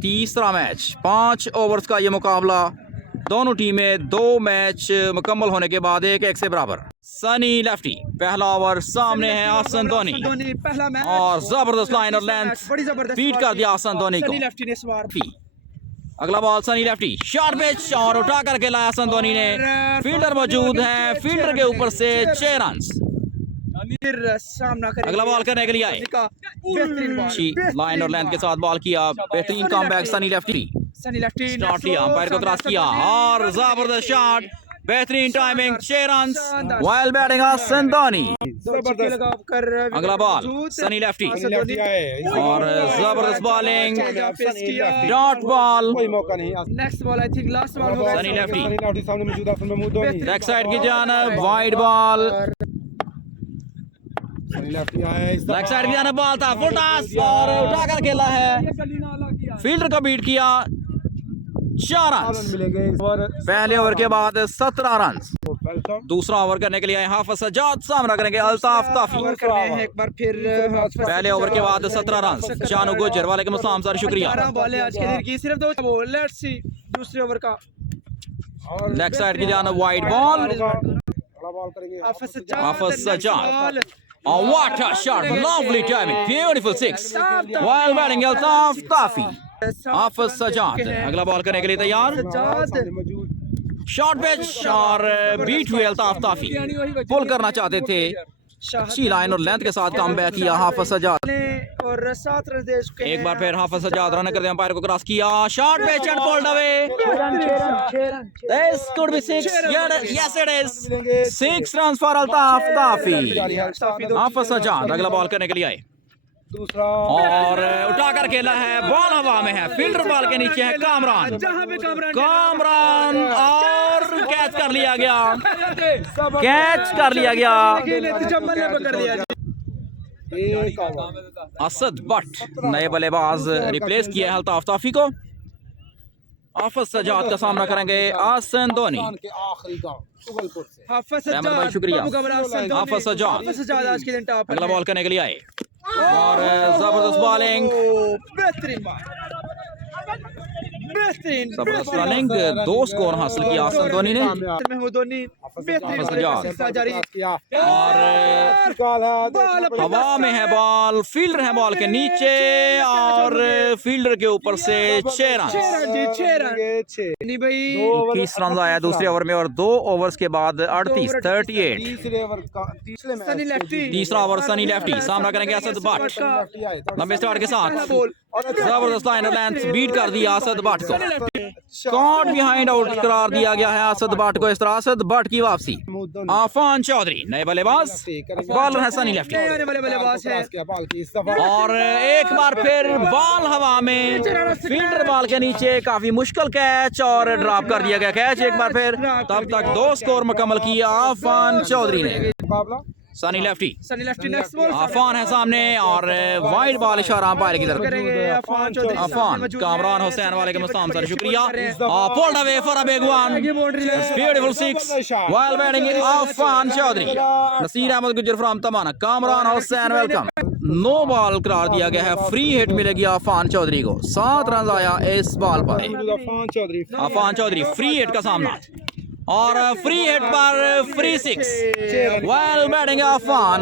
तीसरा match 5 overs का ये मुकाबला, दोनों टीमें 2 मैच मुकम्मल होने के बाद 1-1 से बराबर। सनी लेफ्टी पहला ओवर, सामने है आसन धोनी और जबरदस्त लाइन और लेंथ बीट कर दिया आसन धोनी को। अगला ball Sunny lefty, short pitch और उठा करके लाया आसन धोनी ने। फील्डर मौजूद है, फील्डर के ऊपर से 6 रन। अगला बॉल करने के लिए आए, अच्छी लाइन और लेंथ के साथ बॉल किया, बेहतरीन कमबैक सनी लेफ्टी। स्टार्ट लिया, अंपायर को क्रॉस किया और जबरदस्त शॉट, बेहतरीन टाइमिंग, 6 रन वाइल बैटिंग आसन धोनी। अगला बॉल सनी लेफ्टी और जबरदस्त bowling, dot ball. Next ball I think last ball होगा सनी लेफ्टी बैक साइड की जानब, वाइड बॉल, बैक साइड की जानब बॉल था, फुल टॉस और उठा कर खेला है, फील्डर को बीट किया, 4 रन पहले ओवर के बाद 17 रन। दूसरा ओवर करने के लिए हाफिज सज्जाद, सामना करेंगे अल्ताफ ताफी। एक बार फिर पहले ओवर के बाद 17 रन। शानू गुजर, वालेकुम अस्सलाम सर, शुक्रिया। बॉलें आज के दिन की सिर्फ 2 बॉल। लेट्स सी दूसरे ओवर का लेग साइड की जानब वाइड बॉल, हाफिज हाफिज सज्जाद और what a shot, lovely timing, beautiful 6 well batting Altaf Tafi. Hafiz Sajjad अगला बॉल करने के लिए तैयार, शॉर्ट पिच और बीट हुए अल्ताफ ताफी, पुल करना चाहते थे, अच्छी लाइन और लेंथ के साथ कमबैक किया हाफिज सज्जाद और 7 रन दे चुके हैं। एक बार फिर हाफिज सज्जाद रन कर दिया, अंपायर को क्रॉस किया, short pitch and pulled away. This could be 6. Yes it is. 6 runs for Altaf Tafi. Hafiz Sajjad अगला बॉल करने के लिए आए और उठाकर खेला है, बॉल हवा में है, फील्डर बॉल के नीचे है कामरान, कामरान और कैच कर लिया गया, कैच कर लिया गया। असद भट्ट नए बल्लेबाज रिप्लेस किया है अल्ताफ ताफी को। हाफिज सज्जाद का सामना करेंगे आसन धोनी। भाई शुक्रिया। हाफिज सज्जाद आज के दिन टॉप। अगला बॉल करने के लिए आए और जबरदस्त बॉलिंग, जबरदस्त बॉलिंग, 2 स्कोर हासिल किया आसन धोनी ने। और हवा में है बॉल, फील्डर है बॉल के नीचे और फील्डर के ऊपर से 6 रन। 21 रन आया दूसरे ओवर में और 2 ओवर्स के बाद 38। तीसरा ओवर सनी लेफ्टी, सामना करेंगे असद भट्ट, लंबे स्टार्ट के साथ जबरदस्त लाइन लेंथ बीट कर दिया असद भट्ट को, कॉट बिहाइंड आउट करार दिया गया है असद भट्ट को। इस तरह असद भट्ट की वापसी। आफान चौधरी नए बल्लेबाज, बॉलर है सनी लेफ्टी और एक बार फिर बॉल हवा में, फील्डर बॉल के नीचे, काफी मुश्किल कैच और ड्रॉप कर दिया गया कैच एक बार फिर। तब तक 2 स्कोर मुकम्मल किया आफान चौधरी ने। Sunny lefty next ball Afan है सामने और वाइड बॉल, इशारा अंपायर की तरफ। आफान कामरान हुसैन, वालेकुम अस्सलाम सर, शुक्रिया। Pulled away for a big one, beautiful 6 well batting Afan Chaudhary. Naseer Ahmed Gujar from Tamana, Kamran Hussain welcome. No ball करार दिया गया है, फ्री हिट मिलेगी आफान चौधरी को। 7 रन आया इस बॉल पर। आफान चौधरी फ्री हिट का सामना और फ्री हिट पर free 6 well batting Afan.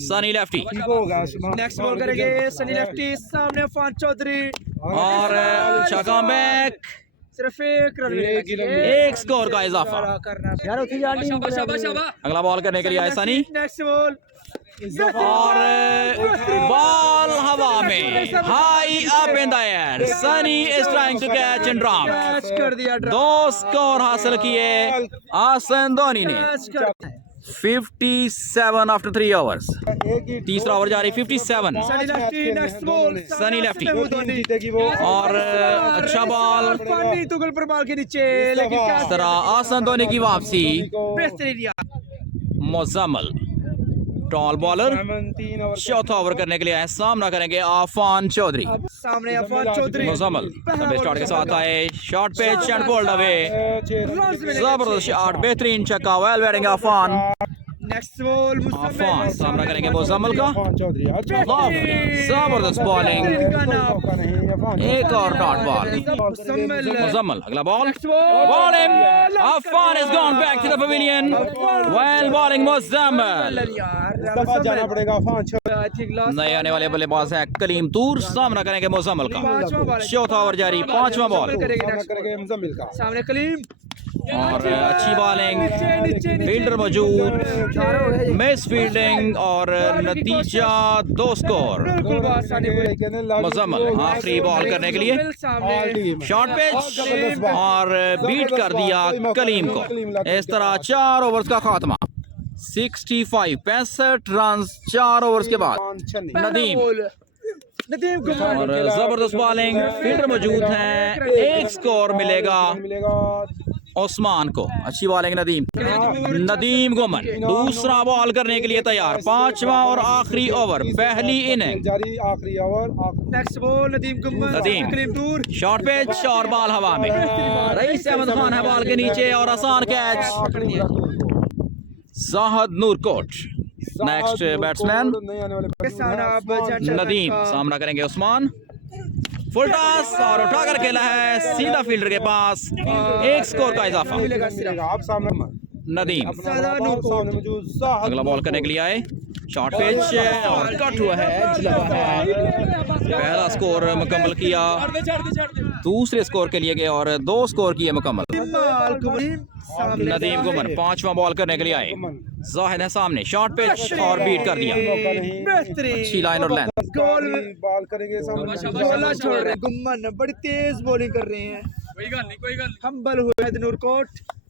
Sunny lefty next ball करेंगे सनी लेफ्टी, सामने आफान चौधरी और अच्छा कमबैक, सिर्फ 1 रन, 1 स्कोर का इजाफा। अगला बॉल करने के लिए आए सनी नेक्स्ट बॉल और बॉल हवा में, high up in the air, Sunny is trying to catch and drop. 2 score हासिल किए आसन धोनी ने। 57 आफ्टर 3 ओवर्स। तीसरा ओवर जारी, 57। सनी लेफ्टी और अच्छा बॉल, तुगल पर बॉल के नीचे, लेकिन इस तरह आसन धोनी की वापसी। मुजम्मल टॉल बॉलर, चौथा ओवर करने के लिए आए, सामना करेंगे आफान चौधरी। सामने आफान चौधरी, मुजम्मल स्टार्ट के साथ आए, short pitch and pulled away, जबरदस्त शॉट, बेहतरीन छक्का, well batting Afan. Next ball Afan सामना करेंगे मुजम्मल का। अफान चौधरी जबरदस्त बॉलिंग, एक और डॉट बॉल। मुजम्मल मुजम्मल अगला ball, bowling Afan is gone back to the pavilion, well bowling Muzammil. यार जाना पड़ेगा अफान आई थिंक लास्ट नए आने वाले बल्लेबाज हैं कलीम तूर, सामना करेंगे मुजम्मल का। चौथा ओवर जारी, पांचवा बॉल करेंगे मुजम्मिल का। सामने कलीम और अच्छी बॉलिंग, फील्डर मौजूद, मिस फील्डिंग और नतीजा 2 स्कोर। बिल्कुल आसानी मुजम्मल आखिरी बॉल करने के लिए सामने शॉर्ट पिच और बीट कर दिया कलीम को। इस तरह 4 ओवर्स का खात्मा, 65 रन 4 ओवर्स के बाद। नदीम नदीम और जबरदस्त बॉलिंग, फील्डर मौजूद हैं, एक स्कोर मिलेगा ओस्मान को। अच्छी बॉलिंग नदीम गुमन दूसरा बॉल करने के लिए तैयार। पांचवा और आखिरी ओवर, पहली इनिंग जारी, आखिरी over. Next ball Nadeem Kaleem दूर शॉर्ट पिच और बॉल हवा में। रईस अहमद खान है बॉल के नीचे और आसान catch. Zahid Noorkot next batsman. Nadeem सामना करेंगे उस्मान, फुल टॉस और उठाकर खेला है सीधा फील्डर के पास, एक स्कोर का इजाफा। आप सामने नदीम मौजूद अगला बॉल करने के लिए आए, शॉर्ट पिच और कट हुआ है, एज लगा है। पहला स्कोर मुकम्मल किया, दूसरे स्कोर के लिए गए और 2 स्कोर किए मुकम्मल। नदीम गुमन पांचवा बॉल करने के लिए आए, जाहिद है सामने, शॉर्ट पिच और बीट कर दिया। अच्छी लाइन और लेंथ। बॉल करेंगे सामने छोड़ रहे गुम्मन, बड़ी तेज बॉलिंग कर रहे हैं। कोई गल हम्बल हुए नूरकोट।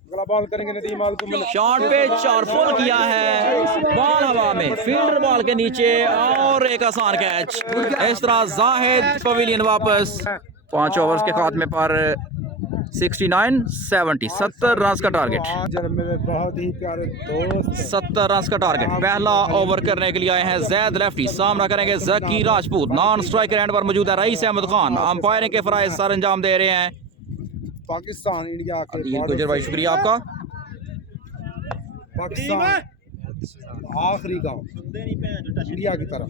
अगला बॉल करेंगे नदीम आल शॉर्ट पिच और फुल किया है, बॉल हवा में, फील्डर बॉल के नीचे और एक आसान कैच। इस तरह जाहिद पवेलियन वापस। 5 ओवर्स के खात्मे पर 70 रन का टारगेट। मेरे बहुत ही प्यारे दोस्त 70 रन का टारगेट। पहला ओवर करने के लिए आए हैं जैद लेफ्टी, सामना करेंगे जकी राजपूत। नॉन स्ट्राइकर एंड पर मौजूद है रईस अहमद खान, अंपायरिंग के फराइज सर अंजाम दे रहे हैं पाकिस्तान इंडिया के। गुजर भाई शुक्रिया आपका। पाकिस्तान आखिरी गांव इंडिया की तरफ।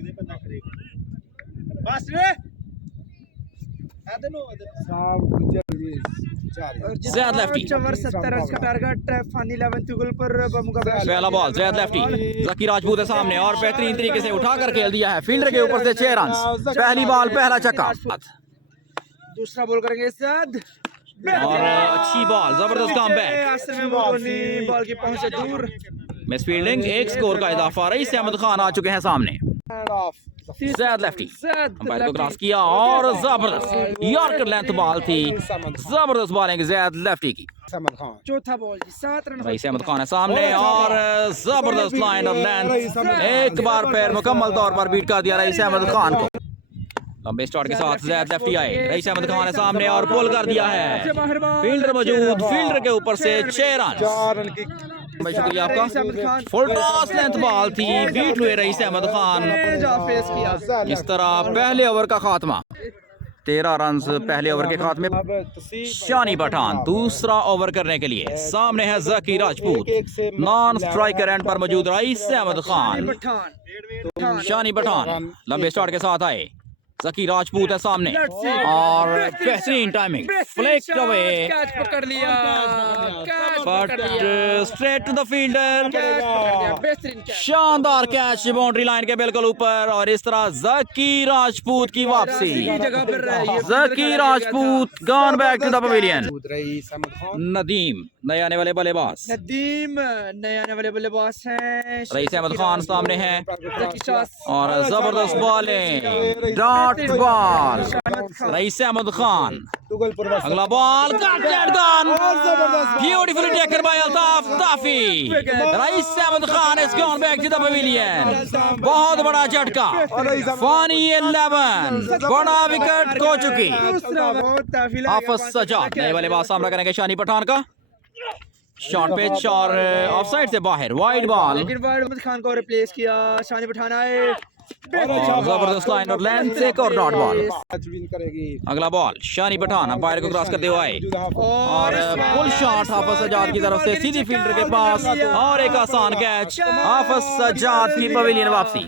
जैद लेफ्टी 70 रन का टारगेट, फानी 11 तुगल पर बमुकाबला। पहला बॉल जैद लेफ्टी, जकी राजपूत है सामने और बेहतरीन तरीके से उठाकर खेल दिया है, फील्डर के ऊपर से 6 रन। पहली बॉल पहला छक्का। दूसरा बॉल करेंगे सद और अच्छी बॉल, जबरदस्त काम बैक, बॉल की पहुंच से दूर। मिस फील्डिंग, एक स्कोर का इजाफा। रईस अहमद खान आ चुके हैं सामने। जैद लेफ्टी अंपायर को क्रॉस किया और जबरदस्त यॉर्कर लेंथ बॉल थी, जबरदस्त बॉलिंग जैद लेफ्टी की। चौथा ball 7 run. Rice Ahmed Khan है सामने और जबरदस्त लाइन और लेंथ, एक बार पैर मुकम्मल तौर पर बीट कर दिया रईस अहमद खान को। लंबे स्टार्ट के साथ जैद लेफ्टी आए, रईस अहमद खान है सामने और पुल कर दिया है, फील्डर मौजूद, फील्डर के ऊपर से 6 रन। शुक्रिया आपका। फुल टॉस लेंथ बॉल थी, बीट हुए रईस अहमद खान। इस तरह पहले ओवर का खात्मा, 13 रन पहले ओवर के खात्मे। शानी पठान दूसरा ओवर करने के लिए, सामने है जकी राजपूत, नॉन स्ट्राइकर एंड पर मौजूद रईस अहमद खान। शानी पठान लंबे स्टार्ट के साथ आए, जकी राजपूत है सामने और बेहतरीन टाइमिंग, फ्लिक्ड अवे, कैच पकड़ लिया, but straight to the fielder. बेहतरीन कैच, शानदार कैच बाउंड्री लाइन के बिल्कुल ऊपर। और इस तरह जकी राजपूत की वापसी, जगह पर Zaki Rajput gone back to the pavilion. Rais Ahmed Khan Nadeem नए आने वाले बल्लेबाज, नदीम नए आने वाले बल्लेबाज हैं। रईस अहमद खान सामने हैं जकी शाह और जबरदस्त bowling, dot ball Rais Ahmed Khan. अगला ball beautifully taken by Altaf Tafi. Rais Ahmed Khan is gone back to the pavilion. बहुत बड़ा झटका, फानी 11 बड़ा विकेट खो चुकी। हाफिज सजाद नए बल्लेबाज सामना करेंगे शानी पठान का। शॉर्ट पिच और ऑफसाइड से बाहर, वाइड बॉल। लेकिन वाइड अहमद खान को रिप्लेस किया, शानी पठान आए, और जबरदस्त लाइन और लेंथ, एक और डॉट बॉल। मैच विन करेगी अगला बॉल शानी पठान अंपायर को क्रॉस करते हुए आए और फुल शॉट हाफिज सज्जाद की तरफ से सीधी फील्डर के पास और एक आसान कैच, हाफिज सज्जाद की पवेलियन वापसी।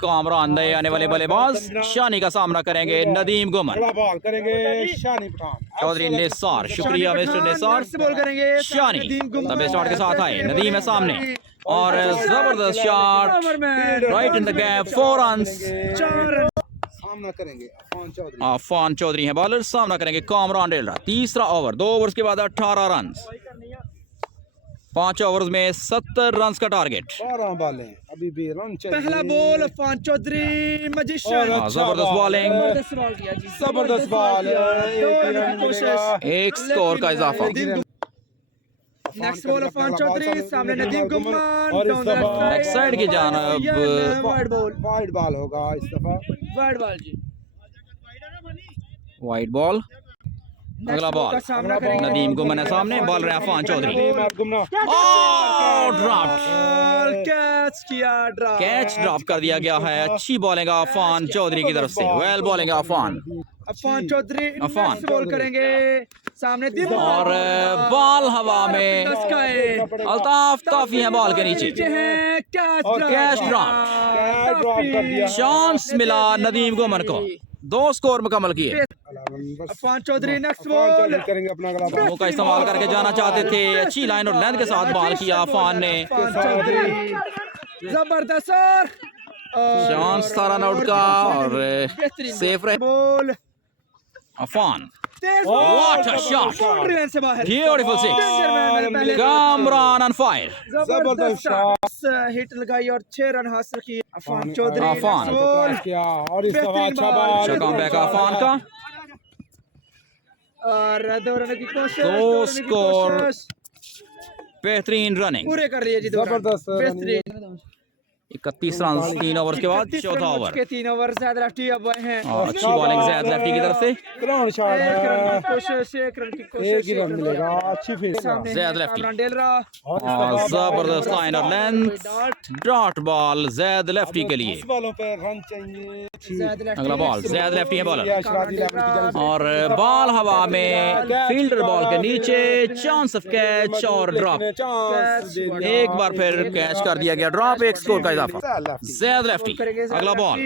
कामरान नए आने वाले बल्लेबाज शानी का सामना करेंगे नदीम गुमन। अगला बॉल करेंगे शानी पठान। चौधरी निसार, शुक्रिया मिस्टर निसार। बॉल करेंगे शानी लंबे शॉट के साथ आए, नदीम है सामने और जबरदस्त shot right in the gap, 4 runs. सामना करेंगे अफान चौधरी हैं बॉलर, सामना करेंगे कामरान डेलरा। तीसरा ओवर, 2 ओवर्स के बाद 18 रन, 5 ओवर्स में 70 रन का टारगेट। 12 बॉलें, अभी भी रन चाहिए। पहला बॉल अफान चौधरी मजिशियन, जबरदस्त बॉलिंग, जबरदस्त बॉल, एक स्कोर का इजाफा। नेक्स्ट बॉल अफान चौधरी, सामने नदीम गुमन, और इस दफा बैक साइड की जानब वाइड बॉल, वाइड बॉल होगा इस दफा। वाइड बॉल जी। Wide ball. अगला बॉल सामना करेंगे नदीम गुमन है सामने, बॉल रहे अफान चौधरी। कैच किया, ड्रॉप, कैच ड्रॉप कर दिया गया है। अच्छी बॉलिंग अफान चौधरी की तरफ से, well bowling Afan. Afan Chaudhary Afan. Next ball करेंगे सामने और बॉल हवा में, अल्ताफ काफी है बॉल के नीचे, कैच ड्रॉप। चांस मिला नदीम गुमन को, 2 स्कोर मुकम्मल किए। अफान चौधरी नेक्स्ट बॉल करेंगे अपना अगला बॉल। मौका इस्तेमाल करके जाना चाहते थे, अच्छी लाइन और लेंथ के साथ बॉल किया अफान ने। जबरदस्त चांस था रन आउट का और सेफ रहे बॉल, अफान। तेज What a shot! बॉल से बाहर, Beautiful six. Kamran on fire. जबरदस्त हिट लगाई और 6 रन हासिल किए अफान चौधरी। अफान। next ball, किया और इस दफा अच्छा बॉल। अच्छा कमबैक अफान का। और 2 रन की कोशिश, 2 2 रन की स्कोर। कोशिश बेहतरीन रनिंग, पूरे कर लिए जी, 2 रन जबरदस्त बेहतरीन। 31 रन 3 ओवर के बाद 4था ओवर। के 3 ओवर ज़्यादा लेफ्टी अब आए हैं। अच्छी बॉलिंग जैद लेफ्टी की तरफ से, ग्राउंड शॉट 1 रन है। की कोशिश, 1 रन की एक कोशिश, ही रन मिलेगा, अच्छी फील्ड। सामने ज़ैद लेफ्टी। कामरान डेलरा, और जबरदस्त लाइन और length, dot ball Zaid lefty के लिए। 10 बॉलों पे रन चाहिए। ज़ैद लेफ्टी। अगला बॉल जैद लेफ्टी है बॉलर शराजी लेवल की जानिब से। और बॉल हवा में, फील्डर बॉल के नीचे, चांस ऑफ कैच और ड्रॉप। चांस दे दिया। एक बार फिर कैच कर दिया गया, ड्रॉप, 1 स्कोर का इजाफा। जैद लेफ्टी। अगला ball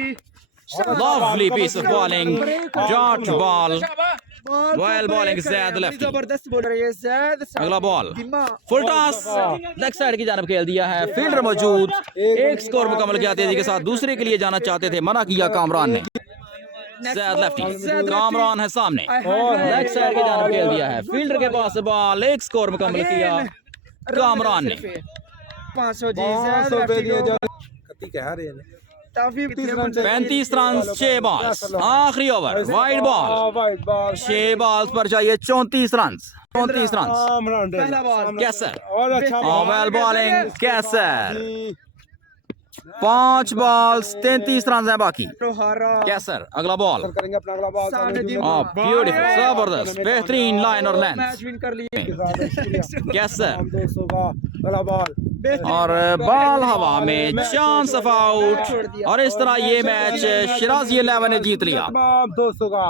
lovely piece of bowling, dot ball, well bowling Zaid lefty. जबरदस्त बॉल रही है ज़ैद। अगला ball full toss, leg side की जानब खेल दिया है, फील्डर मौजूद, 1 स्कोर मुकम्मल किया तेजी के साथ। दूसरे के लिए जाना चाहते थे, मना किया कामरान ने। जैद लेफ्टी, कामरान है सामने, लेग साइड की जानब खेल दिया है, फील्डर के पास बॉल, 1 स्कोर मुकम्मल किया कामरान ने। 500 जी ज़ैद लेफ्टी को। कती कह रहे हैं 35 रन 6 बॉल्स, आखिरी over, wide ball, wide ball 6 balls पर चाहिए 34 रन। 34 रन। पहला बॉल कैसर और अच्छा वेल बॉलिंग कैसर, 5 बॉल्स 33 रन है बाकी। रोहारा कैसर। अगला बॉल करेंगे अपना अगला बॉल। सामने दी ब्यूटीफुल, जबरदस्त, बेहतरीन लाइन और लेंथ। मैच विन कर लिए। कैसर 200 का अगला बॉल। और बॉल हवा में, चांस ऑफ आउट, और इस तरह ये मैच शिराजी 11 ने जीत लिया। 200 का